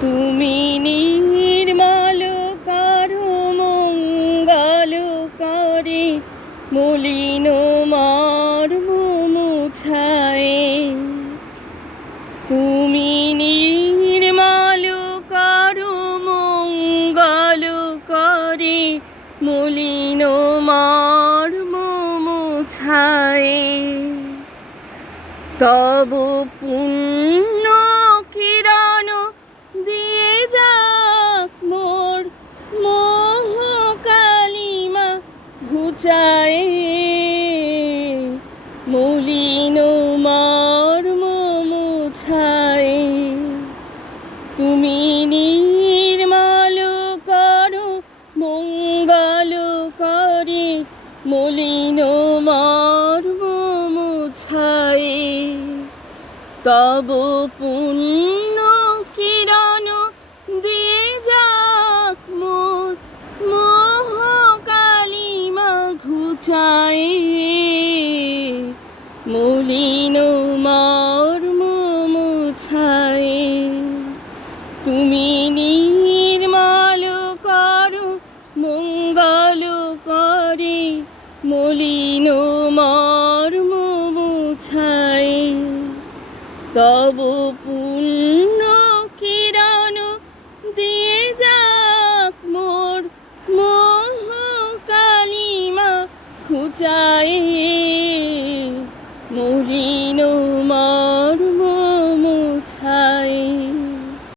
তুমি নির্মল করো মঙ্গলকারী, মলিন মর্ম মুছায়ে। তুমি নির্মল করো মঙ্গলকারী, মলিন মর্ম মুছায়ে। তব পুণ্য কিরণ দিয়ে যাক মোর মোহ কালিমা ঘুচায়ে। মলিন মর্ম মুছায়ে। তুমি নির্মল করো মঙ্গলকারী, মলিন মর্ম মুছায়ে। তব পুণ্য কিরণ দিয়ে যাক মোর মোহ কালিমা ঘুচায়ে। মলিন মর্ম মুছায়ে। তুমি নির্মল করো মঙ্গলকারী, মলিন মর্ম মুছায়ে। তব